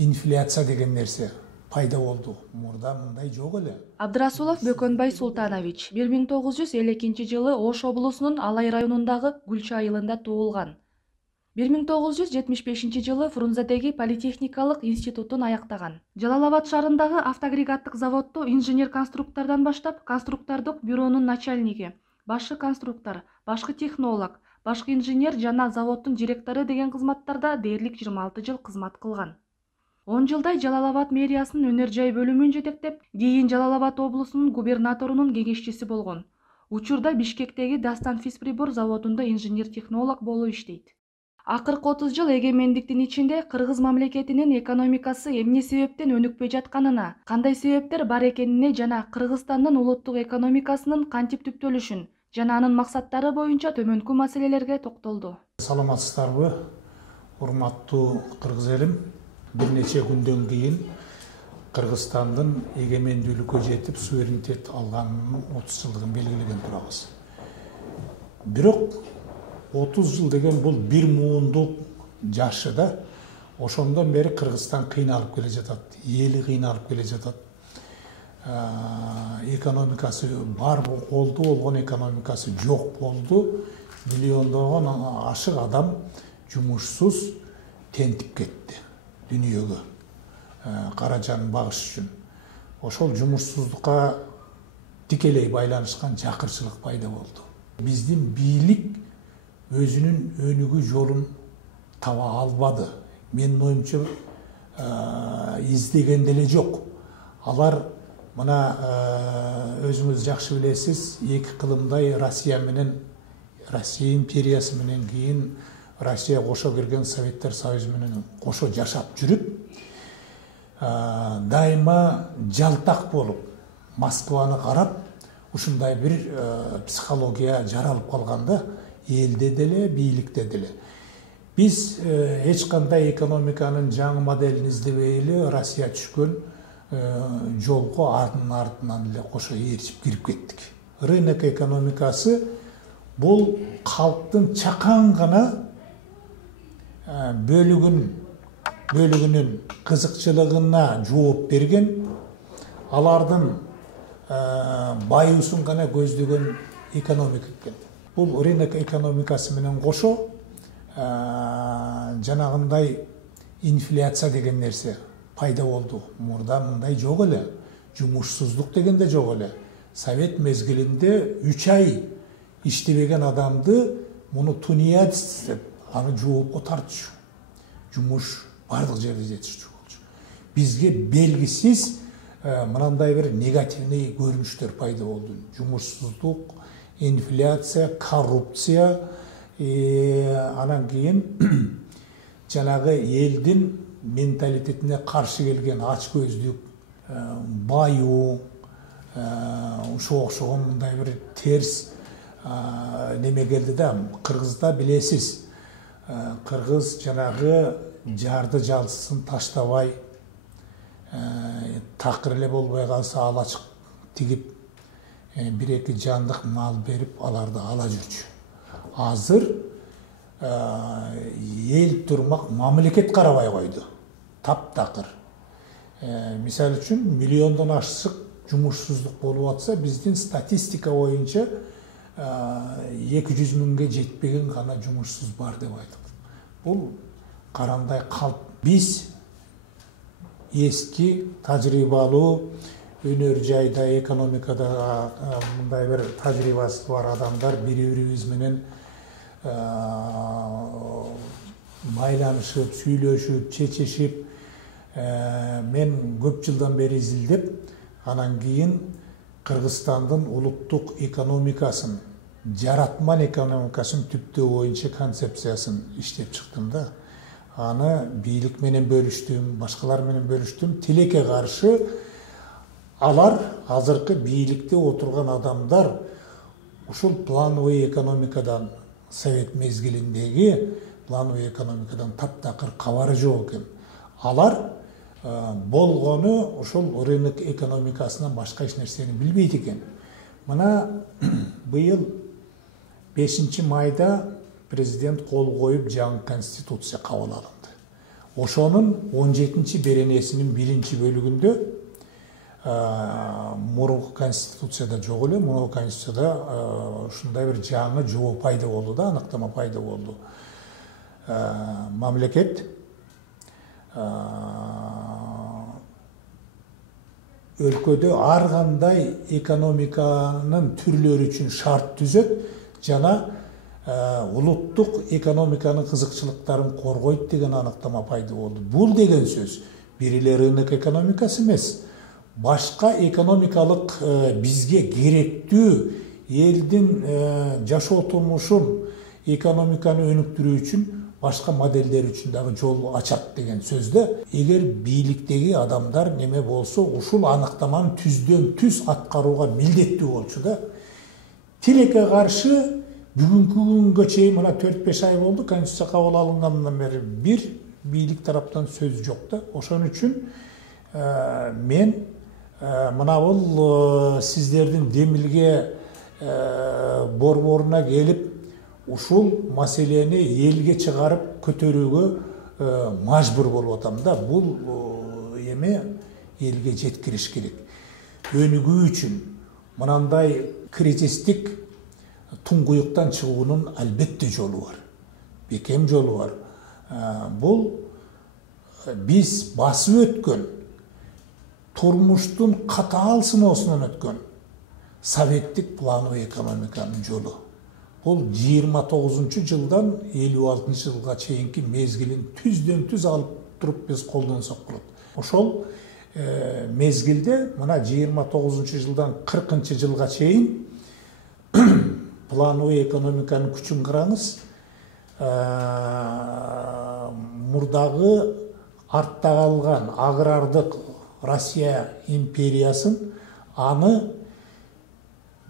инфляция деген нерсе пайда болду. Мурда мындай жок эле. Абдрасулов Бөкөнбай Султанович 1952 жылы Ош облусунун Алай районундагы Гүлчө айылында туулган. 1975 жылы Фрунзедеги политехникалык институтун аяктаган. Жалал-Абад шаарындагы автоагрегаттык заводдо инженер-конструктордон баштап конструктордук бюронун начальниги, башкы конструктор, башкы технолог, башкы инженер жана заводдун директору деген кызматтарда дээрлик 26 жыл кызмат кылган. 10 жылдай Жалал-Абад мэриясынын өнөр жай бөлүмүн жетектеп, кийин Жалал-Абад облусунун губернаторунун кеңешчиси болгон. Учурда Бишкектеги Дастан физприбор заводунда инженер-технолог болуп иштейт. Акыркы 30 жыл эгемендиктин ичинде Кыргыз мамлекетинин экономикасы эмне себептен өнүкпөй жатканына, кандай себептер бар экенине жана Кыргызстандын улуттук экономикасынын кантип түптөлүшүн жана анын максаттары боюнча төмөнкү маселелерге токтолду. Саламатсыздарбы, урматтуу кыргыз элим? Bir нече күндөн кийин Кыргызстандын эгемендүүлүккө жетип суверенитет алганынын 30 жылдыгын белгилеген турабыз. Бирок 30 жыл деген бул бир муундук жашы да. Ошондон бери Кыргызстан кыйналып келе жатат, эли кыйналып келе жатат. Экономикасы бар болду, болгон экономикасы жок болду. Миллиондогон ашык адам жумушсуз тентип кетти дүйнөгө, каражанын багыш үчүн. Ошол жумушсуздукка тикелей байланышкан жакырчылык пайда болду. Биздин бийлик өзүнүн өнүгүү жолун таба албады. Менин оюмча издеген деле жок. Алар мына өзүңүз жакшы билесиз, 2 кылымдай Россия империясы менен кийин Россия кошо кирген Советтер Союзу менен кошо жашап жүрүп, дайыма жалтак болуп, Москваны карап, ушундай бир психология жаралып калганда, элде деле, бийликте деле. Биз эч кандай экономиканын жаңы моделин издебей эле Россия түшкөн жолго артынан эле кошо ээрчип кирип кеттик. Рынок экономикасы бул калктын чакан гана бөлүгүнүн кызыкчылыгына жооп берген, алардын баюусун гана көздөгөн экономика экен. Бул рынок экономикасы менен кошо жанагындай инфляция деген нерсе пайда болду. Мурда мындай жок эле, жумушсуздук деген да жок эле. Совет мезгилинде 3 ай иштебеген адамды муну тунеядец деп аны жоопко тартчу. Жумуш бардык жерде жетишчү болчу. Бизге белгисиз мынандай бир негативный көрүнүштөр пайда болду. Жумушсуздук, инфляция, коррупция, анан кийин жанагы элдин менталитетине каршы келген ачкөздүк, баюу, ошого окшогон мындай бир терс неме келди да. Кыргызда билесиз, кыргыз жанагы жарды жалсысын таштабай, такыр эле болбой калса алачык тигип, 1-2 жандык мал берип аларды ала жүрчү. Азыр эл турмак мамлекет карабай койду. Таптакыр. Мисалы үчүн миллиондон ашык жумушсуздук болуп атса, биздин статистика боюнча 200 миңге жетпеген гана жумушсуз бар деп айтылат. Бул карандай калп. Биз эски тажрыйбалуу өнөр жайда, экономикада мындай бир тажрыйбасы бар адамдар бири-бирибиз менен байланышып, сүйлөшүп, чечишип, мен көп жылдан бери изилдеп, анан кийин Кыргызстандын улуттук экономикасын, жаратман экономикасын түптөө боюнча концепциясын иштеп чыктым да. Аны бийлик менен бөлүштүм, башкалар менен бөлүштүм. Тилекке каршы алар азыркы бийликте отурган адамдар ушул плановый экономикадан, совет мезгилиндеги плановый экономикадан таптакыр кабары жок экен. Алар болгону ошол рынок экономикасынан башка эч нерсени билбейт экен. Мына быйыл 5 майда президент кол коюп жаңы конституция кабыл алынды. Ошонун 17 беренесинин 1-бөлүгүндө мурунку конституцияда жок эле, мурунку конституцияда ушундай бир жаңы жобо пайда болду да, аныктама пайда болду. Мамлекет өлкөдө ар кандай экономиканын түрлөрү үчүн шарт түзөт жана улуттук экономиканын кызыкчылыктарын коргойт деген аныктама пайда болду. Бул деген сөз бир эле рынок экономикасы эмес, башка экономикалык бизге керектүү элдин жашоо турмушун, экономиканы өнүктүрүү үчүн башка моделдер үчүн дагы жол ачат деген сөз да. Эгер бийликтеги адамдар неме болсо, ушул аныктаманы түздөн түз аткарууга милдеттүү болчу да. Тилекке каршы бүгүнкү күнгө чейин мына 4-5 ай болду конституция кабыл алынгандан бери бир бийлик тараптан сөз жок да. Ошон үчүн мен мына бул сиздердин демилге борборуна келип ушул маселени элге чыгарып көтөрүүгө мажбур болуп атам да. Бул эме элге жеткириш керек. Өнүгүү үчүн мынандай кризистик туңгуюктан чыгуунун албетте жолу бар. Бекем жолу бар. Бул биз басып өткөн, турмуштун катаал сыноосунан өткөн советтик плановый экономиканын жолу. Бул 29-жылдан 56-жылга чейинки мезгилин түздөн түз алып туруп биз колдонсок болот. Ошол мезгилде мына 29-жылдан 40-жылга чейин плановый экономиканын күчүн караңыз. Мурдагы артта калган агрардык Россия империясын аны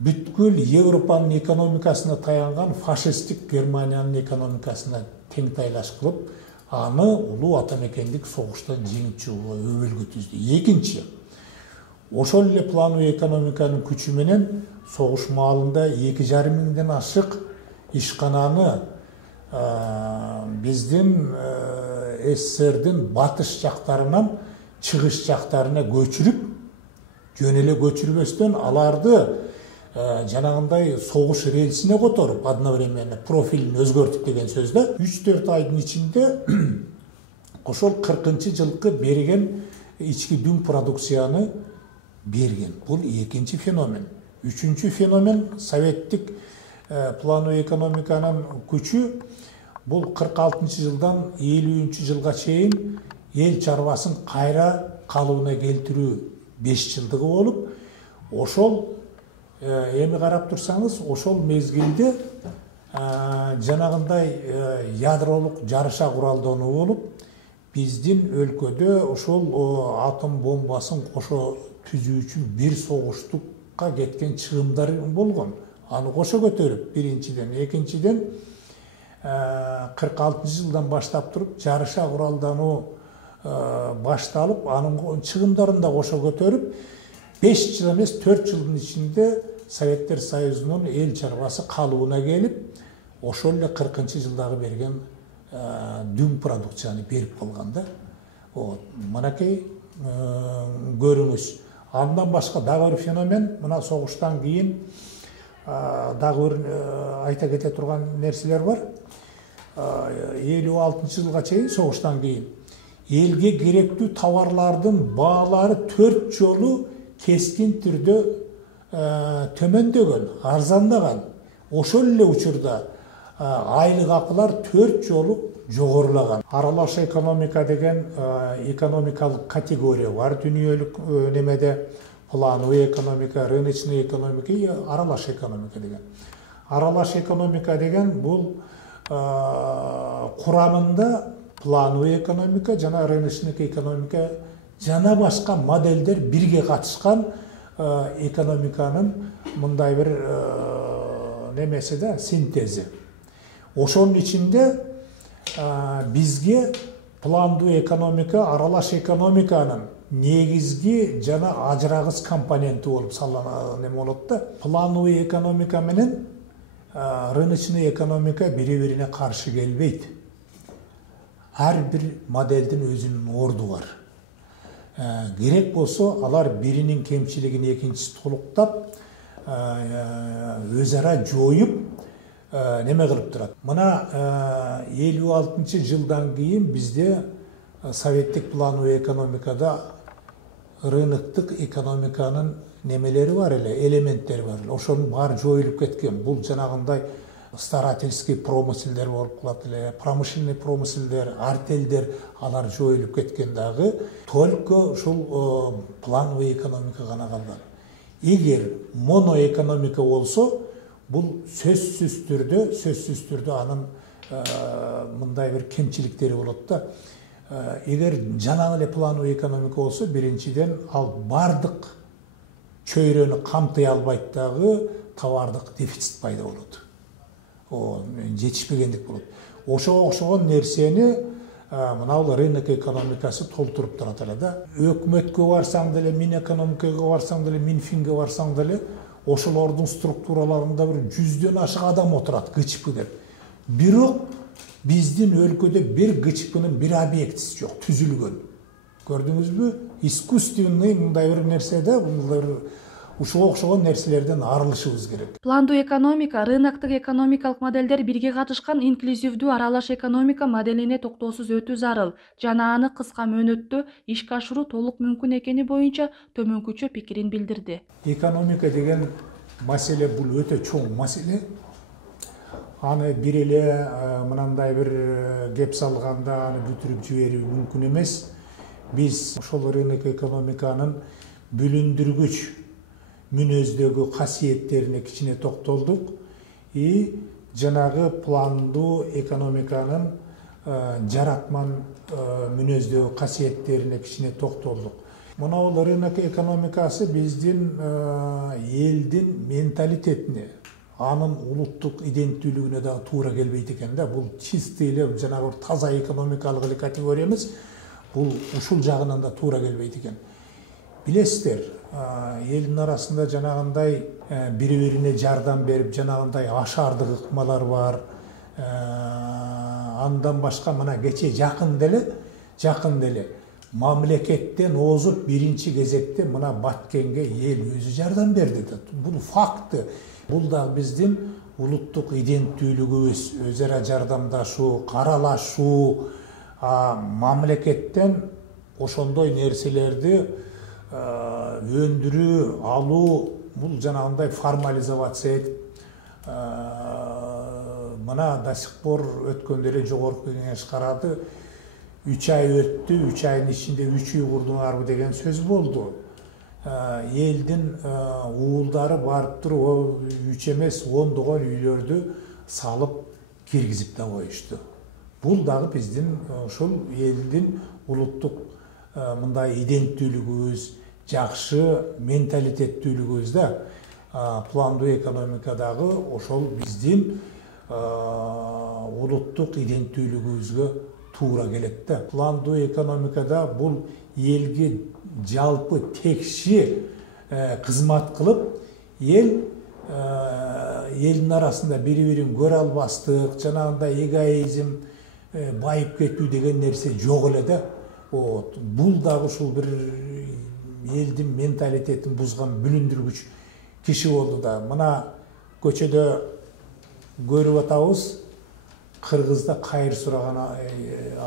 бүткүл Европанын экономикасына таянган фашисттик Германиянын экономикасына теңтайлаш кылып, аны улуу атамекендик согуштан жеңип чыгууга өбөлгө түздү. Экинчи, ошол эле плановый экономиканын күчү менен согуш маалында 2,5 миңден ашык ишкананы биздин СССРдин батыш жактарынан чыгыш жактарына көчүрүп, жөн эле көчүрбөстөн аларды жанагындай согуш рельсине которуп, одновременно профилин өзгөртүп деген сөз да. 3-4 айдын ичинде ошол 40-жылкы берген ички дүң продукцияны берген. Бул экинчи феномен. Үчүнчү феномен советтик плановый экономиканын күчү. Бул 46-жылдан 50-жылга чейин эл чарбасын кайра калыбына келтирүү 5 жылдыгы болуп, ошол эми карап турсаңыз, ошол мезгилде жанагындай ядролук жарыша куралдануу болуп, биздин өлкөдө ошол атом бомбасын кошо түзүү үчүн бир согуштукка кеткен чыгымдар болгон. Аны кошо көтөрүп, биринчиден, экинчиден 46-жылдан баштап туруп жарыша куралдануу башталып, анын чыгымдарын да кошо көтөрүп, 5 жыл эмес 4 жылдын ичинде Советтер Союзунун эл чарбасы калыбына келип, ошол эле 40-жылдагы берген дүң продукцияны берип калган да. Мынакей көрүңүз. Андан башка дагы бир феномен, мына согуштан кийин дагы бир айта кете турган нерселер бар. 56-жылга чейин согуштан кийин элге керектүү товарлардын баалары 4 жолу кескин түрдө төмөндөгөн, арзандаган. Ошол эле учурда айлык акылар 4 жолу жогорулаган. Аралаш экономика деген экономикалык категория бар дүнүйөлүк немеде. Плановый экономика, рыночный экономика, аралаш экономика деген. Аралаш экономика деген бул курамында плановый экономика жана рыночный экономика жана башка моделдер бирге катышкан экономиканын мындай бир немеси да, синтези. Ошонун ичинде бизге пландуу экономика, аралаш экономиканын негизги жана ажырагыс компоненти болуп салынат неме болот да. Плановый экономика менен рыночный экономика бири-бирине каршы келбейт. Her bir modelдің özünün ordu var. Gerek bolsa alar birinin kemçiligini ekинчisi толуктап, özara жоюп неме кылып турат. Мына 56-жылдан кийин бизде советтик плановый экономикада рыноктук экономиканын немелери бар эле, элементтери бар эле. Ошонун баары жоюлуп кеткен. Бул жанагындай старательский промыслдер болуп калат эле, промышленный промыслдер, артелдер, алар жоюлуп кеткен дагы. Только ушул плановый экономика гана калган. Эгер моноэкономика болсо, бул сөзсүз түрдө анын мындай бир кемчиликтери болот да. Эгер жанагы эле плановый экономика болсо, биринчиден ал бардык чөйрөнү камтый албайт дагы, товардык дефицит пайда болот. Жетишпегендик болот. Ошого окшогон нерсени мынау рынок экономикасы толтуруп турат эле да. Өкмөткө барсаң деле, Минэкономикага барсаң деле, Минфинге барсаң деле, ошолордун структураларында бир 100дөн ашык адам отурат, ГЧП деп. Бирок биздин өлкөдө бир ГЧПнын бир объектиси жок, түзүлгөн. Көрдүңүзбү? Искусственный мындай бир нерсе да, ушуга окшогон нерселерден арылышыбыз керек. Пландуу экономика, рыноктук экономикалык моделдер бирге катышкан инклюзивдүү аралаш экономика моделине токтоосуз өтүү зарыл жана аны кыска мөөнөттө ишке ашыруу толук мүмкүн экени боюнча төмөнкүчө пикирин билдирди. Экономика деген маселе бул өтө чоң маселе. Аны бир эле мынандай бир кеп салганда аны бүтүрүп жиберүү мүмкүн эмес. Биз ошол рынок экономиканын бүлүндүргүч мүнөздөгү касиеттерине кичине токтолдук. Жанагы пландуу экономиканын жаратман мүнөздөгү касиеттерине кичине токтолдук. Мына рынок экономикасы биздин элдин менталитетине, анын улуттук иденттүүлүгүнө да туура келбейт экен да. Бул чистый эле жанагы таза экономикалык эле категория эмес. Бул ушул жагынан да туура келбейт экен. Билесиздер, элдин арасында жанагындай бири-бирине жардам берип, жанагындай ашардык ыкмалар бар. Андан башка мына кече жакын деле мамлекеттен озуп биринчи кезекте мына Баткенге эл өзү жардам берди. Бул факты. Бул да биздин улуттук иденттүүлүгүбүз, өзара жардамдашуу, каралашуу, мамлекеттен ошондой нерселерди өндүрүү, алуу, бул жанагындай формализация этип, мына до сих пор өткөндө эле жогорку кеңеш карады. 3 ай өттү, 3 айдын ичинде 3 үй курдуңарбы деген сөз болду. Элдин уулдары барып туруп 3 эмес 10 үйлөрдү салып киргизип да коюшту. Бул дагы биздин ушул элдин улуттук мындай иденттүүлүгүбүз, жакшы менталитеттүүлүгүбүз да. Пландуу экономикадагы ошол биздин улуттук иденттүүлүгүбүзгө туура келет да. Пландуу экономикада бул элге жалпы текши кызмат кылып, элдин арасында бири-бирин көрө албастык, жанагындай эгоизм, байып кетүү деген нерсе жок эле да. Бул дагы ушул бир элдин менталитетин бузган бүлүндүргүч киши болду да. Мына көчөдө көрүп атабыз, Кыргызда кайыр сураган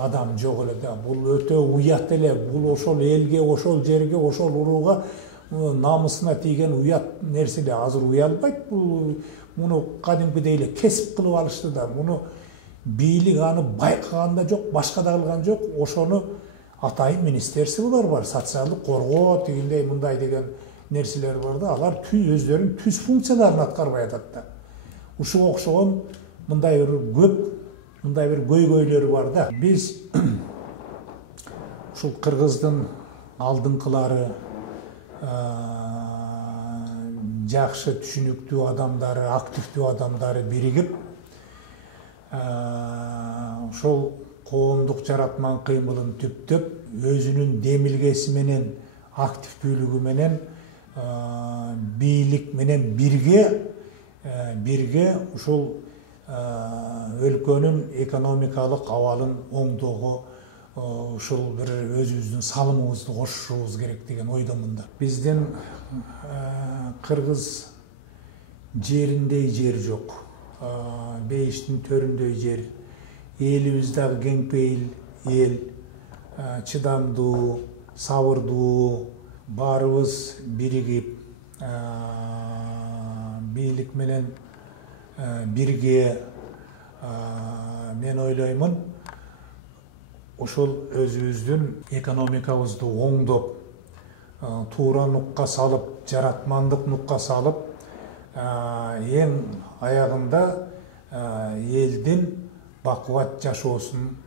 адам жок эле да. Бул өтө уят эле. Бул ошол элге, ошол жерге, ошол урууга намысына тийген уят нерсе эле. Азыр уялбайт. Муну кадимкидей эле кесип кылып алышты да. Муну бийлик аны байкаган да жок, башка да кылган жок. Ошону атайын министерстволор бар, социалдык коргоо дегендей мындай деген нерселер бар да. Алар өздөрүнүн түз функцияларын аткарбай атат да. Ушуга окшогон мындай бир көп, мындай бир көйгөйлөр бар да. Биз ушул Кыргыздын алдыңкылары, жакшы түшүнүктүү адамдары, активдүү адамдары биригип, ошол коомдук жаратман кыймылын түптөп, өзүнүн демилгеси менен, активдүүлүгү менен, бийлик менен бирге ушул өлкөнүн экономикалык абалын оңдоого ушул бир өзүбүздүн салымыбызды кошушубуз керек деген ойдомун да. Биздин кыргыз жериндей жер жок, бейиштин төрүндөй жер. Элибиз дагы кеңпейил эл, чыдамдуу, сабырдуу, баарыбыз биригип, бийлик менен бирге, мен ойлоймун, ушул өзүбүздүн экономикабызды оңдоп, туура нукка салып, жаратмандык нукка салып, эң аягында элдин бакубат жашоосун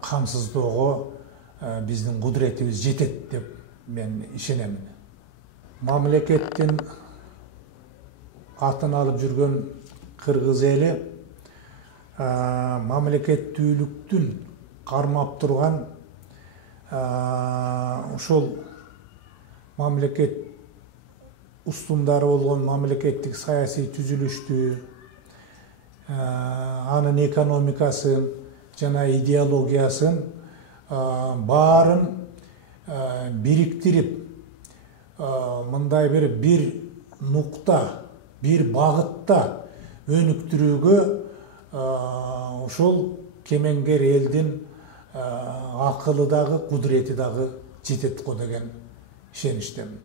камсыздоого биздин кудуретибиз жетет деп мен ишенемин. Мамлекеттин атын алып жүргөн кыргыз эли мамлекеттүүлүктүн кармап турган ушул мамлекет устундары болгон мамлекеттик саясий түзүлүштү, анын экономикасын жана идеологиясын баарын бириктирип, мындай бир нукта, бир багытта өнүктүрүүгө ушул кемеңгер элдин акылы дагы, кудурети дагы жетет го деген ишеничтемин.